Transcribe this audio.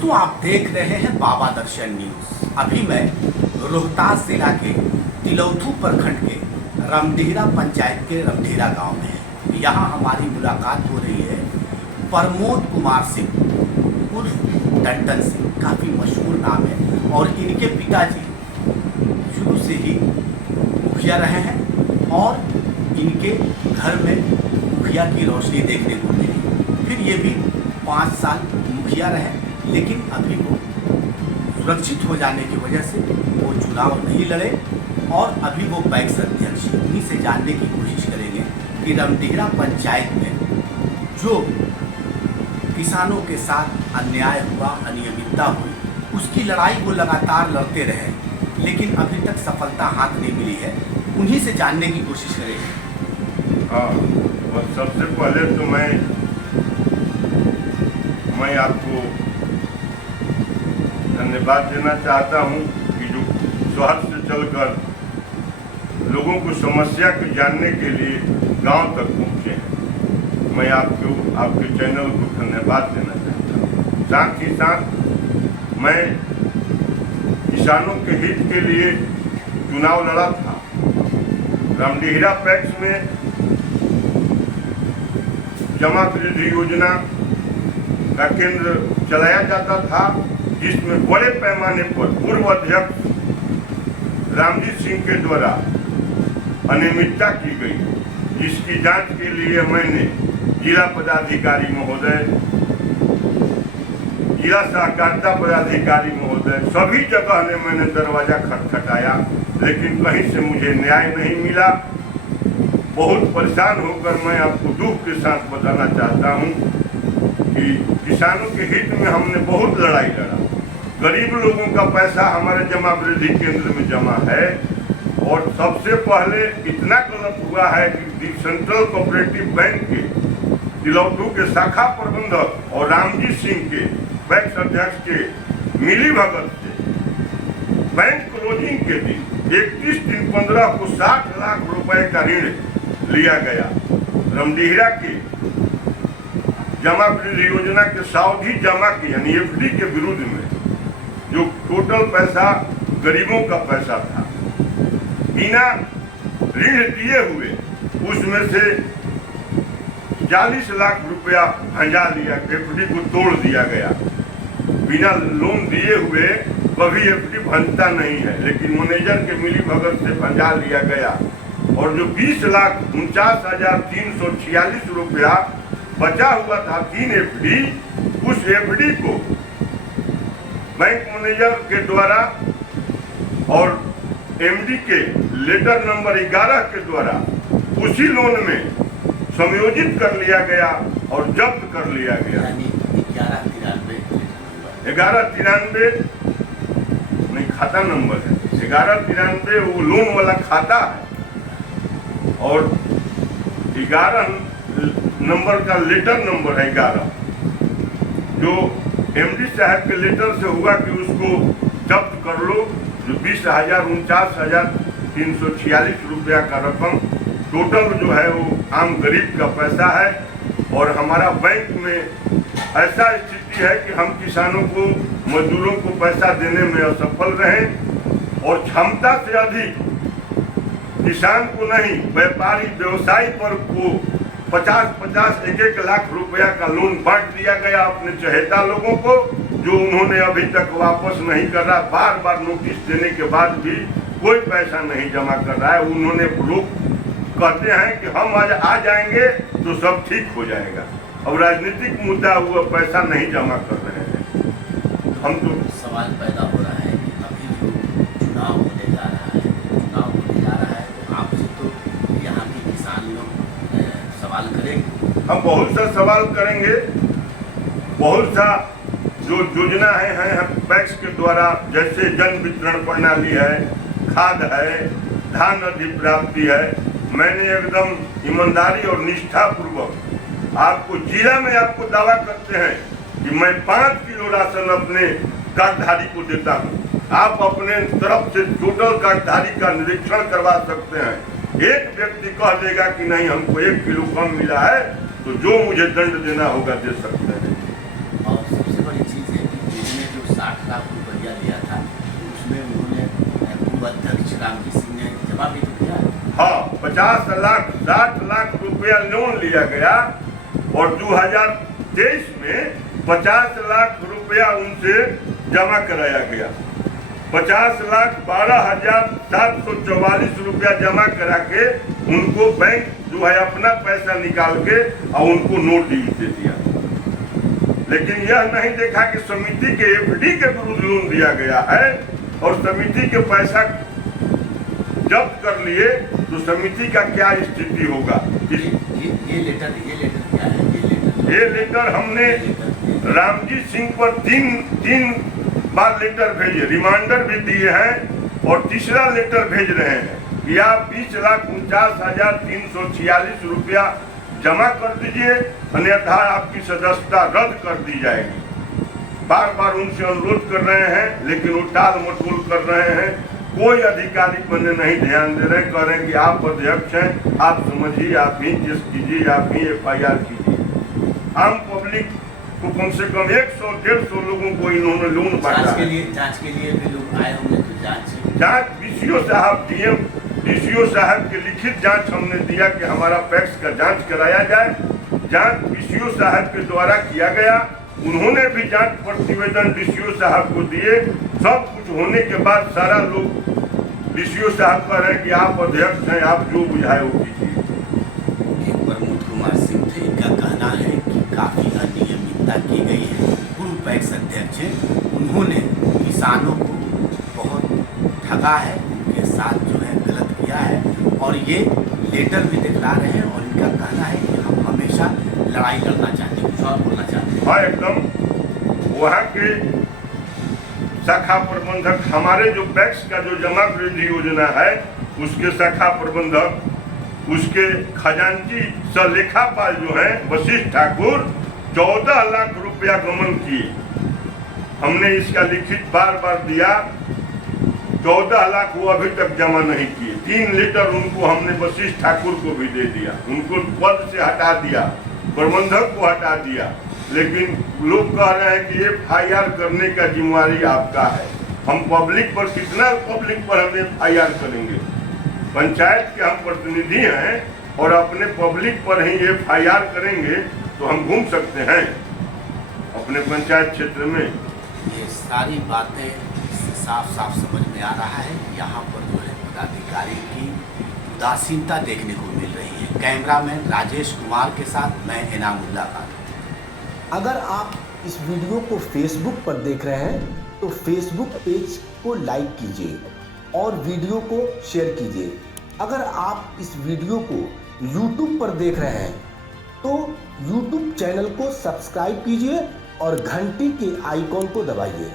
दोस्तों, आप देख रहे हैं बाबा दर्शन न्यूज। अभी मैं रोहतास जिला के तिलौथू प्रखंड के रमडीहरा पंचायत के रमडीहरा गांव में है। यहाँ हमारी मुलाकात हो रही है प्रमोद कुमार सिंह उर्फ टंटन सिंह, काफ़ी मशहूर नाम है। और इनके पिताजी शुरू से ही मुखिया रहे हैं और इनके घर में मुखिया की रोशनी देखने को मिली। फिर ये भी 5 साल मुखिया रहे, लेकिन अभी वो सुरक्षित हो जाने की वजह से वो चुनाव नहीं लड़े और अभी वो पैक्स अध्यक्ष। उन्हीं से जानने की कोशिश करेंगे कि रमडीहरा पंचायत में जो किसानों के साथ अन्याय हुआ, अनियमितता हुई, उसकी लड़ाई वो लगातार लड़ते रहे, लेकिन अभी तक सफलता हाथ नहीं मिली है। उन्हीं से जानने की कोशिश करेंगे। हाँ, और सबसे पहले तो मैं आपको धन्यवाद देना चाहता हूँ कि जो शहर से चलकर लोगों को समस्या को जानने के लिए गांव तक पहुँचे हैं। मैं आपके चैनल को धन्यवाद देना चाहता हूँ। साथ ही साथ मैं किसानों के हित के लिए चुनाव लड़ा था। रमडीहरा पैक्स में जमा वृद्धि योजना का केंद्र चलाया जाता था, जिसमें बड़े पैमाने पर पूर्व अध्यक्ष रामजीत सिंह के द्वारा अनियमितता की गई, जिसकी जांच के लिए मैंने जिला पदाधिकारी महोदय, जिला सहकारिता पदाधिकारी महोदय, सभी जगह ने मैंने दरवाजा खटखटाया, लेकिन कहीं से मुझे न्याय नहीं मिला। बहुत परेशान होकर मैं आपको दुख के साथ बताना चाहता हूं कि किसानों के हित में हमने बहुत लड़ाई लड़ा। गरीब लोगों का पैसा हमारे जमा वृद्धि केंद्र में जमा है, और सबसे पहले इतना गलत हुआ है कि सेंट्रल कोऑपरेटिव बैंक के तिलौथू के शाखा प्रबंधक और रामजीत सिंह के पैक्स अध्यक्ष के मिली भगत से बैंक क्लोजिंग के दिन 31/15 को 60 लाख रुपए का ऋण लिया गया। रमडीहरा के जमा वृद्धि योजना के सावधि जमा की यानी एफडी के विरुद्ध में जो टोटल पैसा गरीबों का पैसा था, बिना ऋण दिए हुए उसमें से 40 लाख रुपया भंजा लिया, एफडी को तोड़ दिया गया। बिना लोन दिए हुए कभी एफडी भंजता नहीं है, लेकिन मैनेजर के मिली भगत से भंजा लिया गया। और जो 20,49,346 रुपया बचा हुआ था 3 एफडी, उस एफडी को बैंक मैनेजर के द्वारा और एमडी के लेटर नंबर 11 के द्वारा उसी लोन में समयोजित कर लिया गया और जब्त कर लिया गया। 1193 नहीं, खाता नंबर है 1193, वो लोन वाला खाता है, और 11 नंबर का लेटर नंबर है 11, जो एमडी साहब के लेटर से हुआ कि उसको जब्त कर लो। जो 20,49,346 रुपया का रकम टोटल जो है वो आम गरीब का पैसा है। और हमारा बैंक में ऐसा स्थिति है कि हम किसानों को, मजदूरों को पैसा देने में असफल रहे, और क्षमता से अधिक किसान को नहीं, व्यापारी व्यवसायी पर को 50-50, 1-1 लाख रुपया का लोन बांट दिया गया अपने चहेता लोगों को, जो उन्होंने अभी तक वापस नहीं कर रहा। बार बार नोटिस देने के बाद भी कोई पैसा नहीं जमा कर रहा है। उन्होंने, लोग कहते हैं कि हम आज आ जाएंगे तो सब ठीक हो जाएगा। अब राजनीतिक मुद्दा हुआ, पैसा नहीं जमा कर रहे हैं। हम तो सवाल पैदा हो रहा है कि अभी जो चुनाव होने जा रहा है, तो आपसे तो यहाँ के किसान लोग सवाल करेंगे। हम बहुत सा सवाल करेंगे। बहुत सा जो योजना है पैक्स के द्वारा, जैसे जन वितरण प्रणाली है, खाद है, धान अधिप्राप्ति है, मैंने एकदम ईमानदारी और निष्ठा पूर्वक आपको जिला में आपको दावा करते हैं कि मैं 5 किलो राशन अपने कार्डधारी को देता हूँ। आप अपने तरफ से टोटल कार्डधारी का निरीक्षण करवा सकते हैं। एक व्यक्ति कह देगा कि नहीं हमको 1 किलो कम मिला है, तो जो मुझे दंड देना होगा दे सकते हैं। और सबसे बड़ी चीज़ है कि पूर्व अध्यक्ष रामजी सिंह ने जमा भी तो किया। हाँ, 50 लाख 60 लाख रुपया लोन लिया गया और 2023 में 50 लाख रुपया उनसे जमा कराया गया। 50,12,744 रुपया जमा करा के उनको बैंक जो है अपना पैसा निकाल के और उनको नोट दे दिया। लेकिन यह नहीं देखा कि समिति के एफडी के विरुद्ध लोन दिया गया है और समिति के पैसा जब्त कर लिए तो समिति का क्या स्थिति होगा। ये लेटर क्या है? ये लेटर हमने रामजी सिंह पर तीन बार लेटर भेजे, रिमाइंडर भी दिए हैं और तीसरा लेटर भेज रहे हैं कि आप 20,49,346 रुपया जमा कर दीजिए, अन्यथा आपकी सदस्यता रद्द कर दी जाएगी। बार बार उनसे अनुरोध कर रहे हैं लेकिन वो टाल मटोल कर रहे हैं। कोई अधिकारी बने नहीं ध्यान दे रहे, कह रहे हैं कि आप अध्यक्ष हैं, आप समझिए, आप ही केस कीजिए, आप ही FIR कीजिए। आम पब्लिक को कम से कम 100-150 लोगों को इन्होंने लोन बांटा। जांच के लिए भी लोग आए होंगे तो जांच DCO साहब, DM DCO साहब के लिखित जांच हमने दिया कि हमारा पैक्स का जांच कराया जाए। जांच DCO साहब के द्वारा किया गया। उन्होंने भी जांच प्रतिवेदन DCO साहब को दिए। सब कुछ होने के बाद सारा लोग DCO साहब कह रहे हैं कि आप अध्यक्ष हैं, आप जो बुझाए वो कीजिए। प्रमोद कुमार सिंह थे, इनका कहना है कि काफी अनियमितता की गई है। पूर्व पैक्स अध्यक्ष हैं, उन्होंने किसानों को बहुत ठगा है, उनके साथ जो है गलत किया है और ये लेटर भी दिखला रहे हैं। और इनका कहना है कि हम हमेशा लड़ाई लड़ना चाहते हैं, कुछ और बोलना चाहते हैं। हाँ, एकदम। वहाँ के शाखा प्रबंधक, हमारे जो पैक्स का जो जमा वृद्धि योजना है उसके शाखा प्रबंधक, उसके खजांची सलेखापाल जो है वशिष्ठ ठाकुर 14 लाख रुपया गमन किए। हमने इसका लिखित बार बार दिया। 14 लाख वो अभी तक जमा नहीं किए। 3 लेटर उनको हमने वशिष्ठ ठाकुर को भी दे दिया, उनको पद से हटा दिया, प्रबंधक को हटा दिया। लेकिन लोग कह रहे हैं कि FIR करने का जिम्मेवारी आपका है। हम पब्लिक पर कितना पब्लिक पर हम FIR करेंगे? पंचायत के हम प्रतिनिधि हैं और अपने पब्लिक पर ही FIR करेंगे तो हम घूम सकते हैं अपने पंचायत क्षेत्र में। ये सारी बातें साफ समझ में आ रहा है। यहाँ पर जो है पदाधिकारी की उदासीनता देखने को मिल रही है। कैमरामैन राजेश कुमार के साथ मैं इनामुल्लाह खान। अगर आप इस वीडियो को फेसबुक पर देख रहे हैं तो फेसबुक पेज को लाइक कीजिए और वीडियो को शेयर कीजिए। अगर आप इस वीडियो को यूट्यूब पर देख रहे हैं तो यूट्यूब चैनल को सब्सक्राइब कीजिए और घंटी के आइकॉन को दबाइए।